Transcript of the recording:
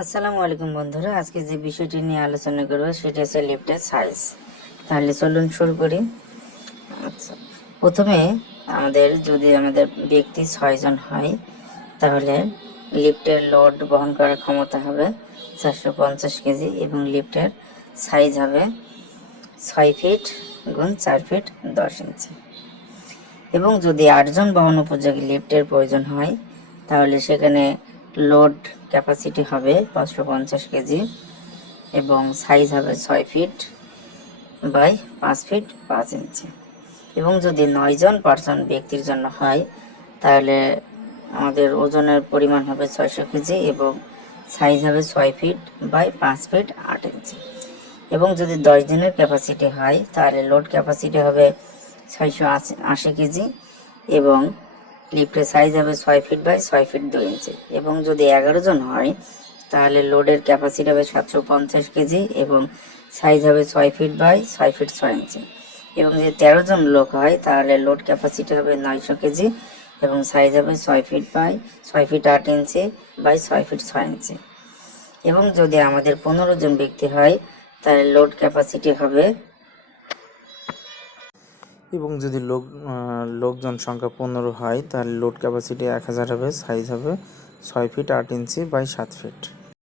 আসসালামু আলাইকুম বন্ধুরা, আজকে যে বিষয়টি নিয়ে আলোচনা করব সেটা হচ্ছে লিফটের সাইজ। তাহলে চলুন শুরু করি। আচ্ছা, প্রথমে আমাদের ব্যক্তি 6 জন হয়, তাহলে লিফটের লোড বহন করার ক্ষমতা হবে 450 কেজি এবং লিফটের সাইজ হবে 6 ফিট গুণ 4 ফিট 10 ইঞ্চি। এবং যদি 8 জন বহন উপযোগী লিফটের প্রয়োজন হয়, তাহলে সেখানে লোড ক্যাপাসিটি হবে 550 কেজি এবং সাইজ হবে 6 ফিট বাই 5 ফিট 5 ইঞ্চি। এবং যদি 9 জন পার্সন ব্যক্তির জন্য হয়, তাহলে আমাদের ওজনের পরিমাণ হবে 600 কেজি এবং সাইজ হবে 6 ফিট বাই 5 ফিট 8 ইঞ্চি। এবং যদি 10 জনের ক্যাপাসিটি হয়, তাহলে লোড ক্যাপাসিটি হবে 680 কেজি এবং লিফটের সাইজ হবে 6 ফিট বাই 6 ফিট 2 ইঞ্চি। এবং যদি 11 জন হয়, তাহলে লোডের ক্যাপাসিটি হবে 750 কেজি এবং সাইজ হবে 6 ফিট বাই 6 ফিট 6 ইঞ্চি। এবং যদি 13 জন লোক হয়, তাহলে লোড ক্যাপাসিটি হবে 900 কেজি এবং সাইজ হবে 6 feet by 6 feet 8 inch by 6 feet 6 inch. এবং যদি আমাদের 15 জন ব্যক্তি হয়, তাহলে লোড ক্যাপাসিটি হবে এবং যদি লোকজন সংখ্যা 15 হয়, তাহলে লোড ক্যাপাসিটি 1000 হবে, সাইজ হবে 6 ফিট 8 ইঞ্চি বাই 7 ফিট।